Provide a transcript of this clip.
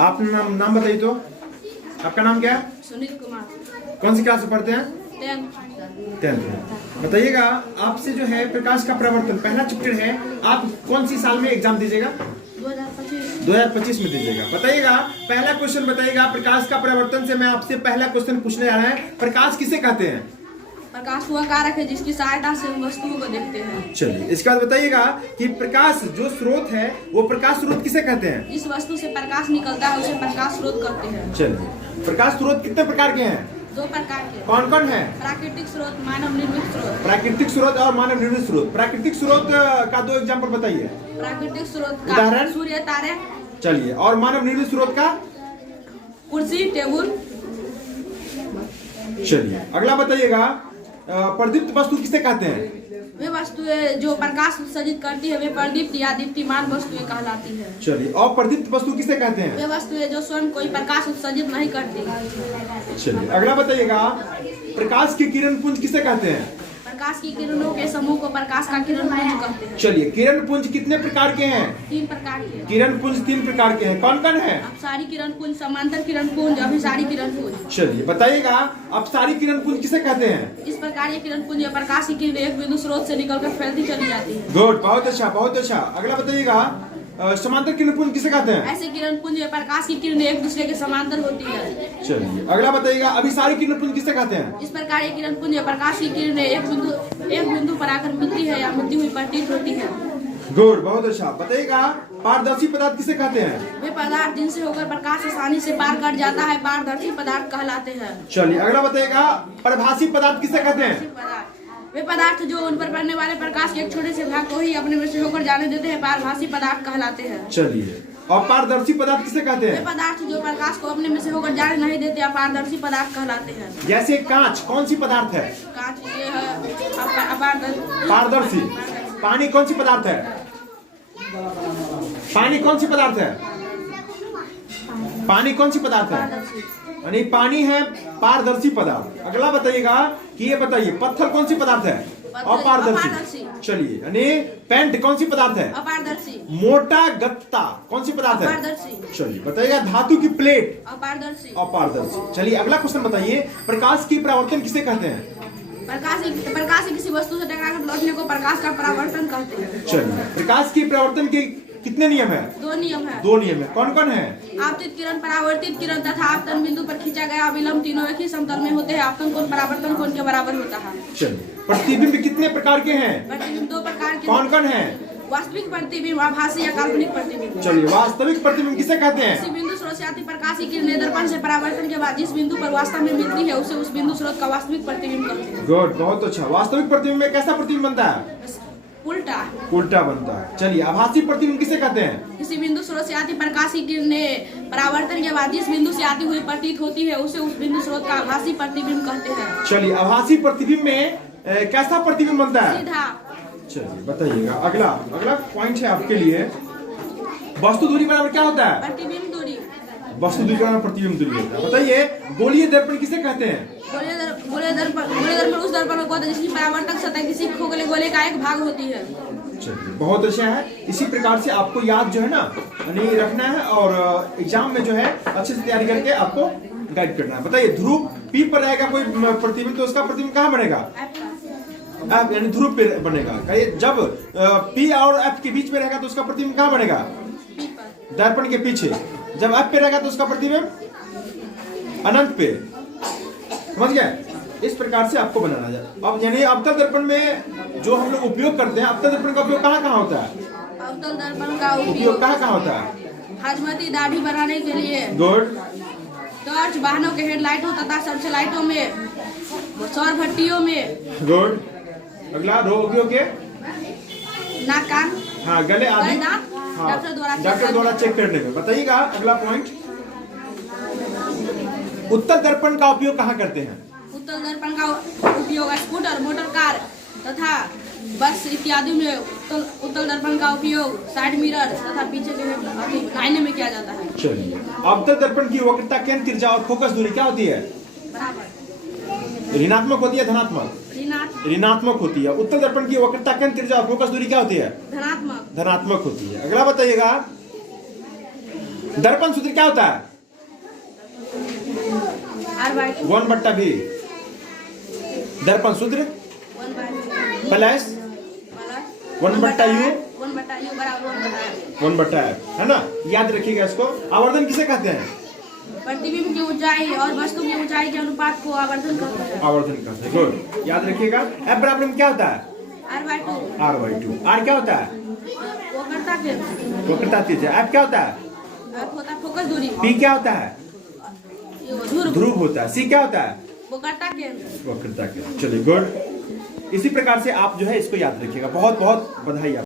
आप नाम बताइए तो। आपका नाम क्या है? सुनील कुमार। कौन सी क्लास में पढ़ते हैं? 10th। बताइएगा आपसे जो है प्रकाश का प्रवर्तन पहला चैप्टर है, आप कौन सी साल में एग्जाम दीजिएगा? 2025 में दीजिएगा। बताइएगा पहला क्वेश्चन बताइएगा प्रकाश का प्रवर्तन से मैं आपसे पहला क्वेश्चन पूछने जा रहा है। प्रकाश किसे कहते हैं? प्रकाश वह कारक है जिसकी सहायता से हम वस्तुओं को देखते हैं। चलिए इसके बाद बताइएगा कि प्रकाश जो स्रोत है वो प्रकाश स्रोत किसे कहते हैं? जिस वस्तु से प्रकाश निकलता है उसे प्रकाश स्रोत कहते हैं। चलिए प्रकाश स्रोत कितने प्रकार के हैं? 2 प्रकार के। कौन कौन है? प्राकृतिक स्रोत, मानव निर्मित स्रोत। प्राकृतिक स्रोत और मानव निर्मित स्रोत। प्राकृतिक स्रोत का 2 एग्जाम्पल बताइए। प्राकृतिक स्रोत का उदाहरण? सूर्य, तारे। चलिए और मानव निर्मित स्रोत का? कुर्सी, टेबुल। चलिए अगला बताइएगा प्रदीप्त वस्तु किसे कहते हैं? वे वस्तुएं जो प्रकाश उत्सर्जित करती है वे प्रदीप्त या दीप्तिमान वस्तुएं कहलाती है। चलिए और प्रदीप्त वस्तु किसे कहते हैं? वे वस्तुएं जो स्वयं कोई प्रकाश उत्सर्जित नहीं करती। चलिए अगला बताइएगा प्रकाश के किरण पुंज किसे कहते हैं? प्रकाश की किरणों के समूह को प्रकाश का किरण पुंज कहते हैं। चलिए किरण पुंज कितने प्रकार के हैं? 3 प्रकार के। किरण पुंज 3 प्रकार के हैं। कौन कौन है? अपसारी किरण पुंज, समांतर किरण पुंज, अभिसारी किरण पुंज। चलिए बताइएगा अपसारी किरण पुंज किसे कहते हैं? इस प्रकार ये किरण पुंज प्रकाश की किरण एक बिंदु स्रोत से निकलकर फैलती चली जाती है। गुड, बहुत अच्छा बहुत अच्छा। अगला बताइएगा समांतर किरण पुंज किसे कहते हैं? ऐसे किरण पुंज प्रकाश की किरण एक दूसरे के समांतर होती है। चलिए अगला बताइएगा अभिसारी किरण पुंज किसे कहते हैं? इस प्रकार ये किरण पुंज प्रकाश की किरण एक बिंदु पर आकर मिलती है या मिलती हुई प्रतीत होती है। गुड, बहुत अच्छा। बताइएगा पारदर्शी पदार्थ किसे कहते हैं? वे पदार्थ जिनसे होकर प्रकाश आसानी से पार कर जाता है पारदर्शी पदार्थ कहलाते हैं। चलिए अगला बताइएगा प्रभासी पदार्थ किसे कहते हैं? वे पदार्थ जो उन पर पड़ने वाले प्रकाश के एक छोटे से भाग को ही अपने में से होकर जाने देते हैं पारभासी पदार्थ कहलाते हैं। चलिए और पारदर्शी पदार्थ किसे कहते वे हैं? पदार्थ जो प्रकाश को अपने में से होकर जाने नहीं देते पारदर्शी पदार्थ कहलाते हैं। जैसे कांच कौन सी पदार्थ है? कांच ये है पारदर्शी। पानी कौन सी पदार्थ है? पानी कौन सी पदार्थ है? पानी कौन सी पदार्थ है? यानी पानी है पारदर्शी पदार्थ। अगला बताइएगा कि ये बताइए पत्थर कौन सी पदार्थ है? अपारदर्शी। चलिए यानी पेंट कौन सी पदार्थ है? अपारदर्शी। मोटा गत्ता कौन सी पदार्थ है? अपारदर्शी। चलिए बताइएगा धातु की प्लेट? अपारदर्शी। अपारदर्शी। चलिए अगला क्वेश्चन बताइए प्रकाश की परावर्तन किसे कहते हैं? प्रकाश से किसी वस्तु से टकराकर लौटने को प्रकाश का परावर्तन कहते हैं। चलिए प्रकाश की परावर्तन के कितने नियम है? 2 नियम है। 2 नियम है। कौन कौन है? आपतित किरण, परावर्तित किरण तथा आपतन बिंदु पर खींचा गया अविलंब तीनों एक ही समतल में होते हैं। आपतन कोण परावर्तन कोण के बराबर होता है। चलिए प्रतिबिंब कितने प्रकार के हैं? प्रतिबिंब 2 प्रकार के। कौन कौन है? वास्तविक प्रतिबिंब, आभासी या काल्पनिक प्रतिबिंब। चलिए वास्तविक प्रतिबिंब किसे कहते हैं? किसी बिंदु स्रोत से आती प्रकाश की किरणें दर्पण से परावर्तन के बाद जिस बिंदु पर वास्तव में मिलती है उसे उस बिंदु स्रोत का वास्तविक प्रतिबिंब कहते हैं। गुड, बहुत अच्छा। वास्तविक प्रतिबिंब में कैसा प्रतिबिंब बनता है? उल्टा। उल्टा बनता है। चलिए आभासी प्रतिबिंब किसे कहते हैं? किसी बिंदु स्रोत से आती प्रकाश की किरणें परावर्तन के बाद जिस बिंदु से आती हुई प्रतीत होती है उसे उस बिंदु स्रोत का आभासी प्रतिबिंब कहते हैं। चलिए आभासी प्रतिबिंब में कैसा प्रतिबिंब बनता है? सीधा। चलिए बताइएगा अगला पॉइंट है आपके लिए वस्तु दूरी बराबर क्या होता है? प्रतिबिंब दूरी। वस्तु दूरी बराबर प्रतिबिंब दूरी होता है। बताइए गोलीय दर्पण किसे कहते हैं? गोलीय दर्पण उस दर्पण को जिसकी परावर्तक सतह किसी खोखले गोले का एक भाग होती है। चलिए बहुत अच्छा है। इसी प्रकार से आपको याद जो है ना नहीं रखना है और एग्जाम में जो है अच्छे से तैयारी करके आपको गाइड करना है। बताइए ध्रुव पी पर रहेगा कोई प्रतिबिंब तो उसका प्रतिबिंब कहाँ बनेगा? एफ यानी ध्रुव पे बनेगा। कहिए जब पी और एफ के बीच में रहेगा तो उसका प्रतिबिंब कहाँ बनेगा? दर्पण के पीछे। जब एफ पे रहेगा तो उसका प्रतिबिंब अनंत पे। समझ गए? इस प्रकार से आपको बनाना जाए। अब यानी अवतल दर्पण में जो हम लोग उपयोग करते हैं अवतल दर्पण का उपयोग कहाँ होता है? अवतल दर्पण का उपयोग कहाँ होता है? हजमती दाढ़ी बनाने के लिए। गुड। टॉर्च, वाहनों के हेडलाइटों तथा सर्च लाइटों में, सौर भट्टियों में। गुड। अगला रोगियों के नाक, कान, हाँ गले आदि हाँ डॉक्टर द्वारा चेक करने में। बताइएगा अगला पॉइंट उत्तल दर्पण का उपयोग कहाँ करते हैं? उत्तल दर्पण का उपयोग स्कूटर, मोटर कार तथा बस इत्यादि में उत्तल दर्पण का उपयोग साइड मिरर तथा पीछे के आईने में किया जाता है। चलिए अवतल दर्पण की वक्रता, केंद्र, त्रिज्या और फोकस दूरी क्या होती है? बराबर। ऋणात्मक होती है धनात्मक? ऋणात्मक होती है। उत्तल दर्पण की वक्रता, केंद्र, त्रिज्या और फोकस दूरी क्या होती है? धनात्मक। धनात्मक होती है। अगला बताइएगा दर्पण सूत्र क्या होता है? R/2 1/v। दर्पण सूत्र 1/2 प्लस 1/u 1/u बराबर 1/f। 1/f, है ना? याद रखिएगा इसको। आवर्धन किसे कहते हैं? प्रतिबिंब की ऊंचाई और वस्तु की ऊंचाई के अनुपात को आवर्धन कहते हैं। आवर्धन कहते हैं। गुड, याद रखिएगा। F बराबर में क्या होता है? R/2 R/2। R क्या होता है? वक्रता केंद्र। वक्रता त्रिज्या। F क्या होता है? F होता है फोकस दूरी। P क्या होता है? ध्रुव। ध्रुव होता है। C क्या होता है? वक्रता केंद्र। वक्रता केंद्र। चलिए, गुड। इसी प्रकार से आप जो है इसको याद रखिएगा। बहुत बहुत बधाई आपको।